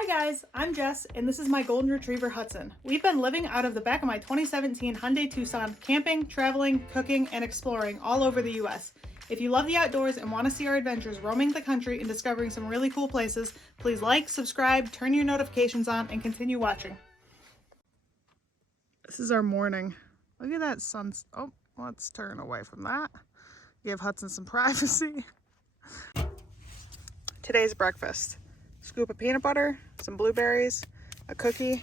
Hi guys, I'm Jess, and this is my golden retriever Hudson. We've been living out of the back of my 2017 Hyundai Tucson, camping, traveling, cooking, and exploring all over the US. If you love the outdoors and want to see our adventures roaming the country and discovering some really cool places, please like, subscribe, turn your notifications on, and continue watching. This is our morning. Look at that sun. Oh, let's turn away from that. Give Hudson some privacy. Today's breakfast. Scoop of peanut butter, some blueberries, a cookie,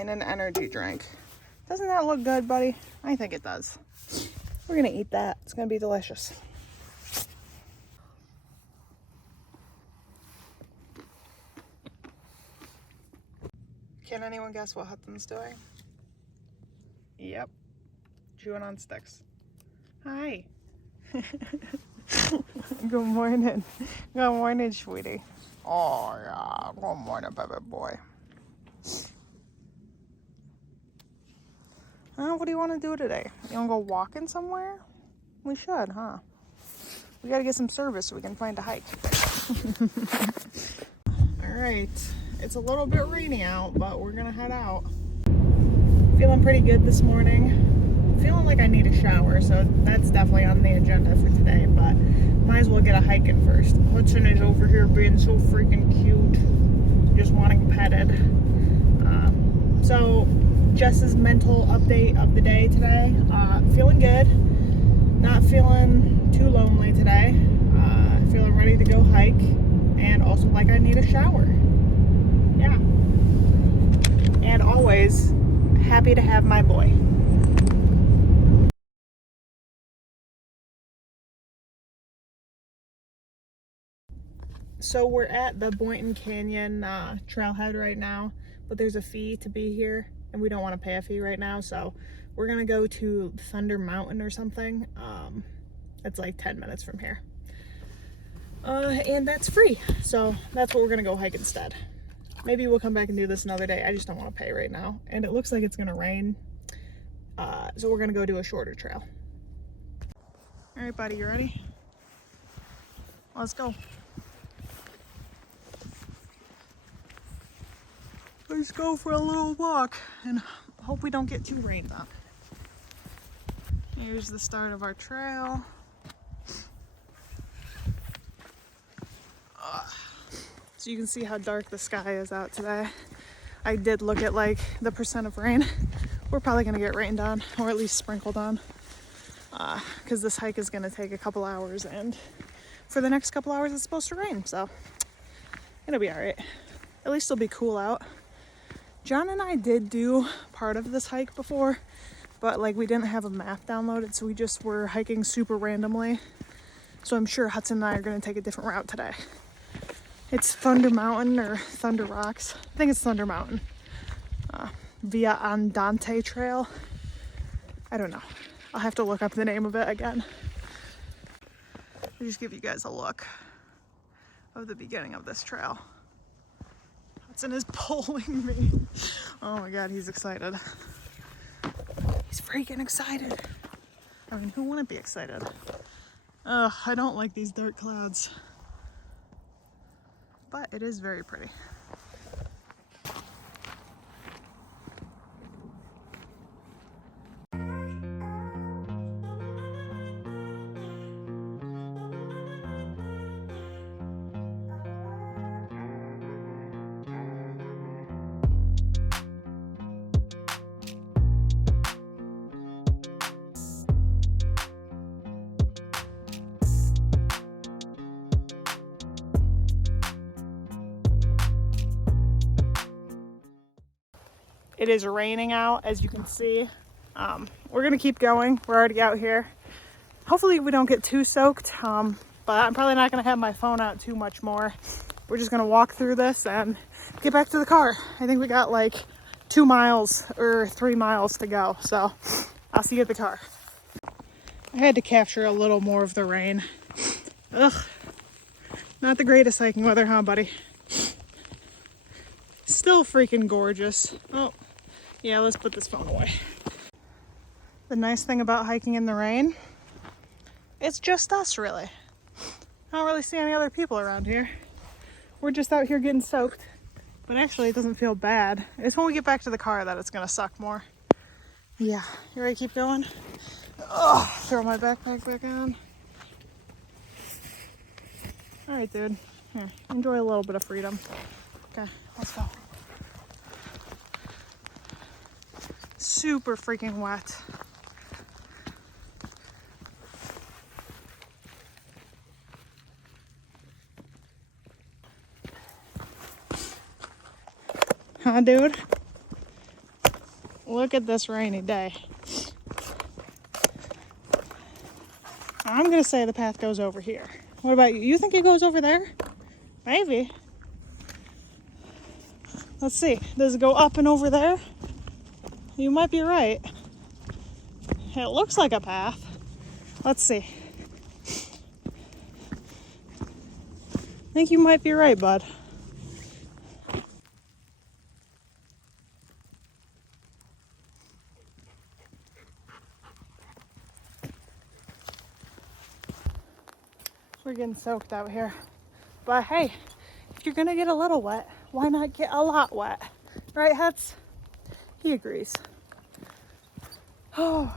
and an energy drink. Doesn't that look good, buddy? I think it does. We're gonna eat that. It's gonna be delicious. Can anyone guess what Hudson's doing? Yep, chewing on sticks. Hi. Good morning. Good morning, sweetie. Oh yeah, good morning, baby boy. What do you want to do today? You want to go walking somewhere? We should, huh? We got to get some service so we can find a hike. All right, it's a little bit rainy out, but we're gonna head out. Feeling pretty good this morning. Feeling like I need a shower, so that's definitely on the agenda for today, but might as well get a hike in first. Hudson is over here being so freaking cute, just wanting petted. So Jess's mental update of the day today. Feeling good, not feeling too lonely today. Feeling ready to go hike, and also like I need a shower. Yeah. And always happy to have my boy. So we're at the Boynton Canyon trailhead right now, but there's a fee to be here and we don't want to pay a fee right now, so we're gonna go to Thunder Mountain or something. It's like 10 minutes from here, and that's free, so that's what we're gonna go hike instead. Maybe we'll come back and do this another day. I just don't want to pay right now, and it looks like it's gonna rain, so we're gonna go do a shorter trail. All right, buddy, you ready? Let's go. Let's go for a little walk and hope we don't get too rained on. Here's the start of our trail. So you can see how dark the sky is out today. I did look at like the percent of rain. We're probably gonna get rained on, or at least sprinkled on, because this hike is gonna take a couple hours, and for the next couple hours it's supposed to rain, so it'll be all right. At least it'll be cool out. John and I did do part of this hike before, but like we didn't have a map downloaded, so we just were hiking super randomly. So I'm sure Hudson and I are going to take a different route today. It's Thunder Mountain or Thunder Rocks. I think it's Thunder Mountain. Via Andante Trail. I don't know. I'll have to look up the name of it again. I'll just give you guys a look of the beginning of this trail. Hudson is pulling me. Oh my god, he's excited. He's freaking excited. I mean, who wouldn't be excited? Ugh, I don't like these dark clouds. But it is very pretty. It is raining out, as you can see. We're gonna keep going. We're already out here. Hopefully we don't get too soaked, but I'm probably not gonna have my phone out too much more. We're just gonna walk through this and get back to the car. I think we got like 2 miles or 3 miles to go, so I'll see you at the car. I had to capture a little more of the rain. Ugh, not the greatest hiking weather, huh, buddy? Still freaking gorgeous. Oh, yeah, let's put this phone away. The nice thing about hiking in the rain, it's just us, really. I don't really see any other people around here. We're just out here getting soaked But actually it doesn't feel bad. It's when we get back to the car that it's gonna suck more. Yeah, you ready to keep going? Oh, throw my backpack back on. All right, dude. Here, enjoy a little bit of freedom. Okay, let's go. Super freaking wet. Huh, dude? Look at this rainy day. I'm gonna say the path goes over here. What about you? You think it goes over there? Maybe. Let's see. Does it go up and over there? You might be right. It looks like a path. Let's see. I think you might be right, bud. We're getting soaked out here. But hey, if you're gonna get a little wet, why not get a lot wet? Right, Hudson? He agrees. Oh.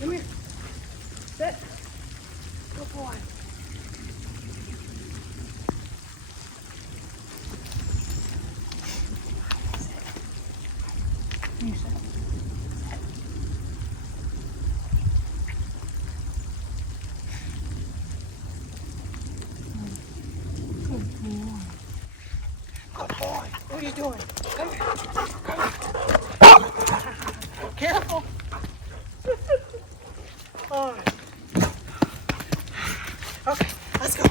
Come here. Sit. Good boy. You sit. Good boy. What are you doing? Come here. Come here. Careful. Oh. Okay, let's go.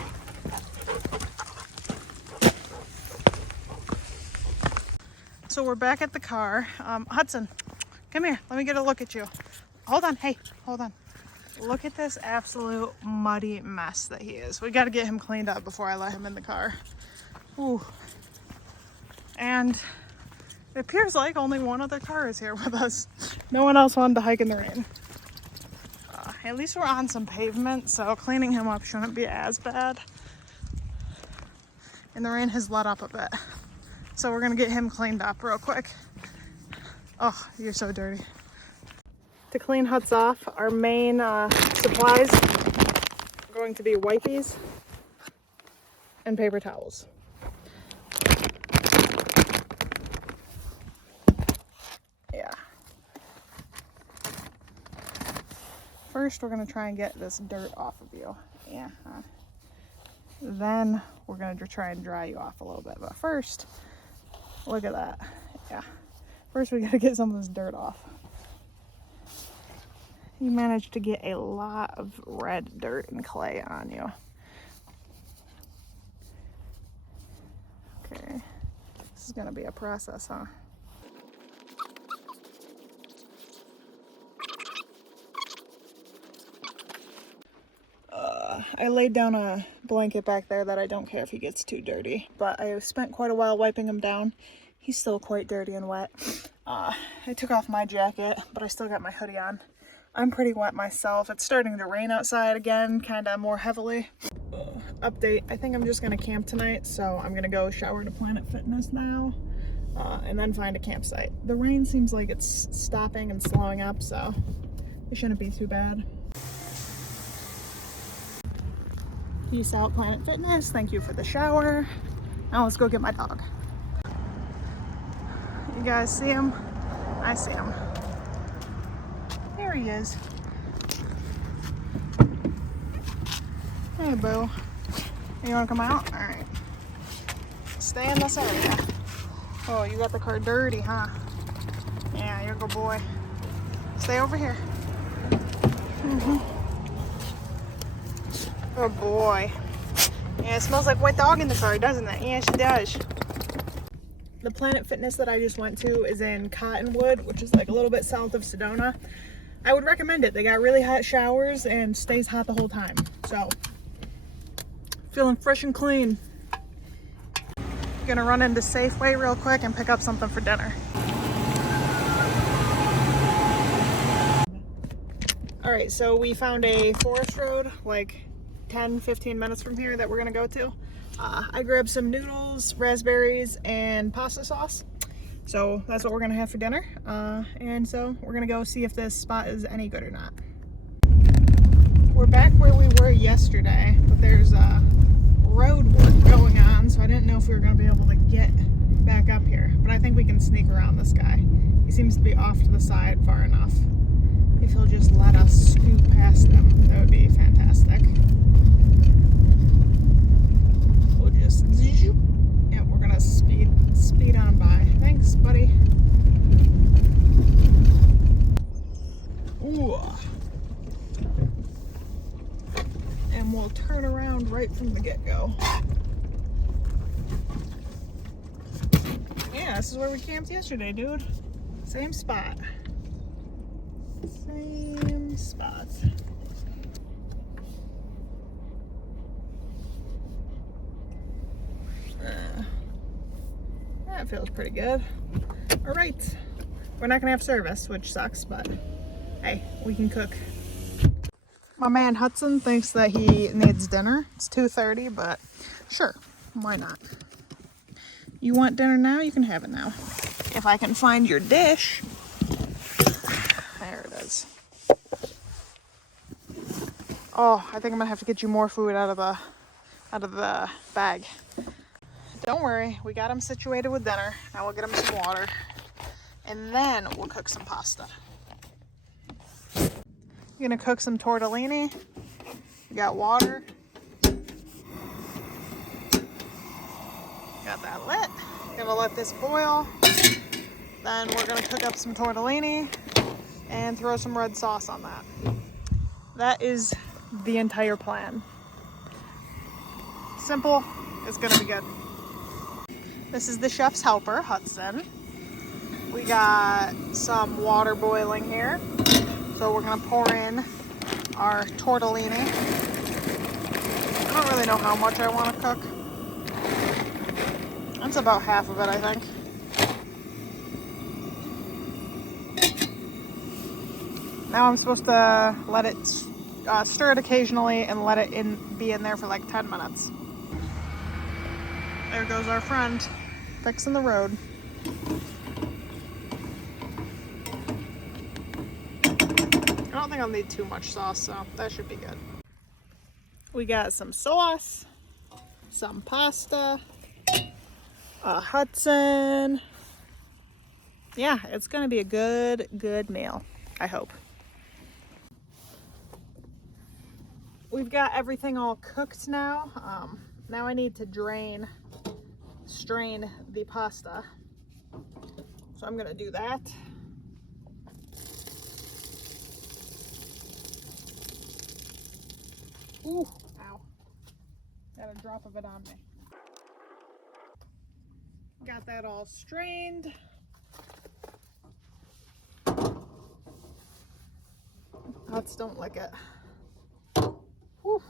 So we're back at the car. Hudson, come here. Let me get a look at you. Hold on. Hey, hold on. Look at this absolute muddy mess that he is. We got to get him cleaned up before I let him in the car. Ooh. And it appears like only one other car is here with us. No one else wanted to hike in the rain. At least we're on some pavement, so cleaning him up shouldn't be as bad. And the rain has let up a bit. So we're gonna get him cleaned up real quick. Oh, you're so dirty. To clean Hudson off, our main supplies are going to be wipes and paper towels. Yeah. First, we're gonna try and get this dirt off of you. Yeah. Then we're gonna try and dry you off a little bit. But first, look at that. Yeah. First, we gotta get some of this dirt off. You managed to get a lot of red dirt and clay on you. Okay. This is gonna be a process, huh? I laid down a blanket back there that I don't care if he gets too dirty, but I spent quite a while wiping him down. He's still quite dirty and wet. I took off my jacket, but I still got my hoodie on. I'm pretty wet myself. It's starting to rain outside again, kind of more heavily. Update, I think I'm just gonna camp tonight, so I'm gonna go shower to Planet Fitness now, and then find a campsite. The rain seems like it's stopping and slowing up, so it shouldn't be too bad. Peace out, Planet Fitness. Thank you for the shower. Now let's go get my dog. You guys see him? I see him. There he is. Hey, boo. You wanna come out? All right. Stay in this area. Oh, you got the car dirty, huh? Yeah, you're a good boy. Stay over here. Good boy. Yeah, it smells like wet dog in the car, doesn't it? Yeah, she does. The Planet Fitness that I just went to is in Cottonwood, which is like a little bit south of Sedona. I would recommend it. They got really hot showers and stays hot the whole time. So, feeling fresh and clean. Gonna run into Safeway real quick and pick up something for dinner. All right, so we found a forest road like 10-15 minutes from here that we're gonna go to. I grabbed some noodles, raspberries, and pasta sauce. So that's what we're gonna have for dinner. And so we're gonna go see if this spot is any good or not. We're back where we were yesterday, but there's road work going on, so I didn't know if we were gonna be able to get back up here. But I think we can sneak around this guy. He seems to be off to the side far enough. If he'll just let us scoot past him, that would be fantastic. We'll just, yeah, we're gonna speed on by. Thanks, buddy. Ooh. And we'll turn around right from the get-go. Yeah, this is where we camped yesterday, dude. Same spot. Same spot. That feels pretty good. All right. We're not gonna have service, which sucks, but hey, we can cook. My man Hudson thinks that he needs dinner. It's 2:30, but sure, why not? You want dinner now? You can have it now. If I can find your dish. There it is. Oh, I think I'm gonna have to get you more food out of the bag. Don't worry, we got him situated with dinner. Now we'll get him some water, and then we'll cook some pasta. You're gonna cook some tortellini. You got water. Got that lit. Gonna let this boil. Then we're gonna cook up some tortellini and throw some red sauce on that. That is the entire plan. Simple, it's gonna be good. This is the chef's helper, Hudson. We got some water boiling here. So we're gonna pour in our tortellini. I don't really know how much I wanna cook. That's about half of it, I think. Now I'm supposed to let it stir it occasionally and let it be in there for like 10 minutes. There goes our friend fixing the road. I don't think I'll need too much sauce, so that should be good. We got some sauce, some pasta, a Hudson. Yeah, it's gonna be a good meal, I hope. We've got everything all cooked now. Now I need to strain the pasta. So I'm gonna do that. Ooh, ow. Got a drop of it on me. Got that all strained. Huts don't like it. Whew.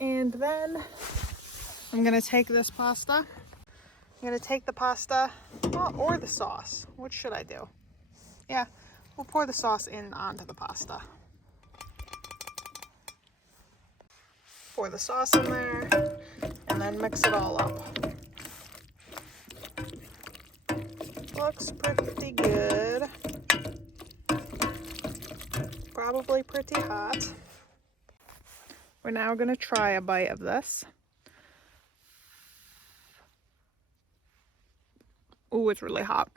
And then I'm gonna take this pasta. I'm gonna take the pasta, or the sauce. Which should I do? Yeah, we'll pour the sauce in onto the pasta. Pour the sauce in there, and then mix it all up. Looks pretty good. Probably pretty hot. We're now gonna try a bite of this. Ooh, it's really hot.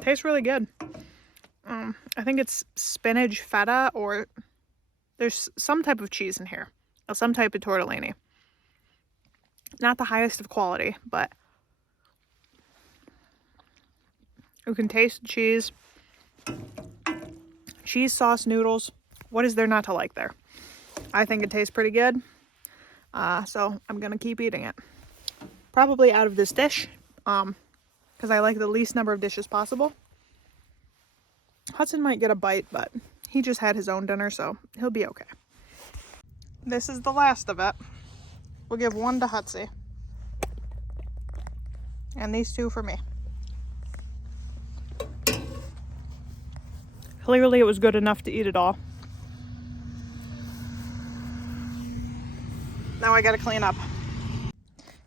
Tastes really good. I think it's spinach feta, or there's some type of cheese in here. Or some type of tortellini. Not the highest of quality, but you can taste the cheese. Cheese sauce noodles. What is there not to like there? I think it tastes pretty good. So I'm gonna keep eating it. Probably out of this dish, because I like the least number of dishes possible. Hudson might get a bite, but he just had his own dinner, so he'll be okay. This is the last of it. We'll give one to Hudson. And these two for me. Clearly it was good enough to eat it all. Now I gotta clean up.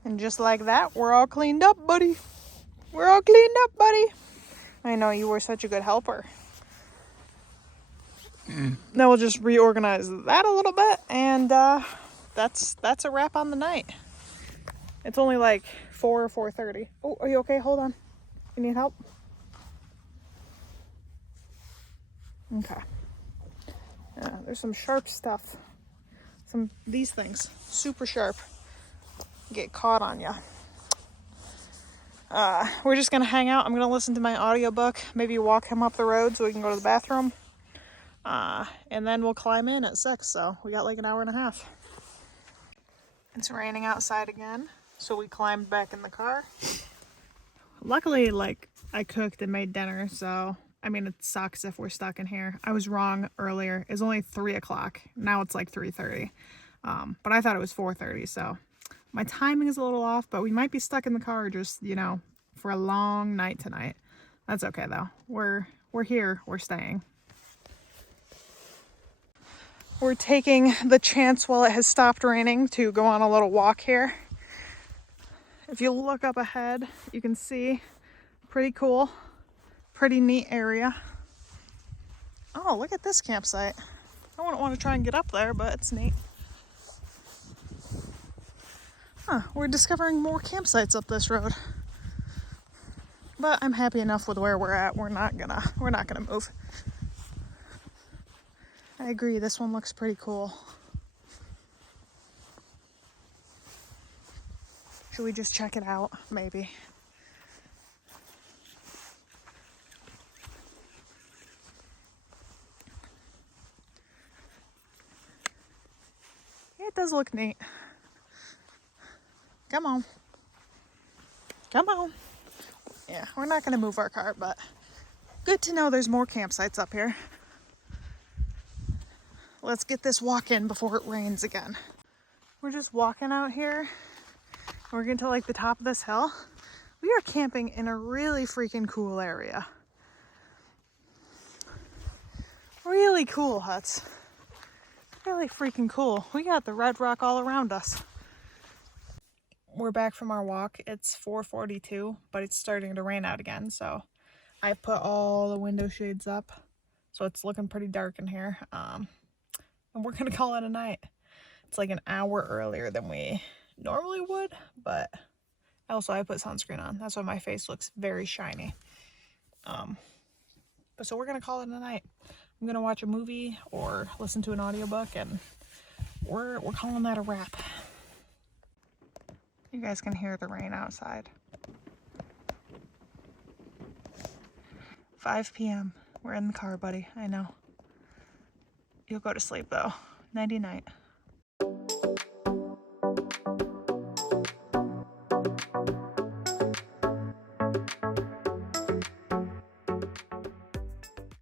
And just like that, we're all cleaned up, buddy. We're all cleaned up, buddy. I know, you were such a good helper. Now we'll just reorganize that a little bit, and that's a wrap on the night. It's only like 4 or 4:30. Oh, are you okay? Hold on. You need help? Okay. There's some sharp stuff. These things, super sharp. Get caught on ya. We're just gonna hang out. I'm gonna listen to my audiobook, maybe walk him up the road so we can go to the bathroom. And then we'll climb in at 6, so we got like an hour and a half. It's raining outside again, so we climbed back in the car. Luckily, like, I cooked and made dinner, so I mean, it sucks if we're stuck in here. I was wrong earlier. It's only 3 o'clock. Now it's like 3:30. But I thought it was 4:30, so my timing is a little off, but we might be stuck in the car just, you know, for a long night tonight. That's okay though. We're here, we're staying. We're taking the chance while it has stopped raining to go on a little walk here. If you look up ahead, you can see pretty cool, pretty neat area. Oh, look at this campsite. I wouldn't want to try and get up there, but it's neat. Huh, we're discovering more campsites up this road. But I'm happy enough with where we're at. We're not gonna move. I agree, this one looks pretty cool. Should we just check it out? Maybe. Yeah, it does look neat. Come on. Come on. Yeah, we're not gonna move our car, but good to know there's more campsites up here. Let's get this walk in before it rains again. We're just walking out here. We're getting to like the top of this hill. We are camping in a really freaking cool area. Really cool huts. Really freaking cool. We got the red rock all around us. We're back from our walk. It's 4:42, but it's starting to rain out again, so I put all the window shades up, so it's looking pretty dark in here. And we're gonna call it a night. It's like an hour earlier than we normally would, but also I put sunscreen on. That's why my face looks very shiny. But so we're gonna call it a night. I'm gonna watch a movie or listen to an audiobook, and we're calling that a wrap. You guys can hear the rain outside. 5 p.m. We're in the car, buddy. I know. You'll go to sleep though. Nighty night.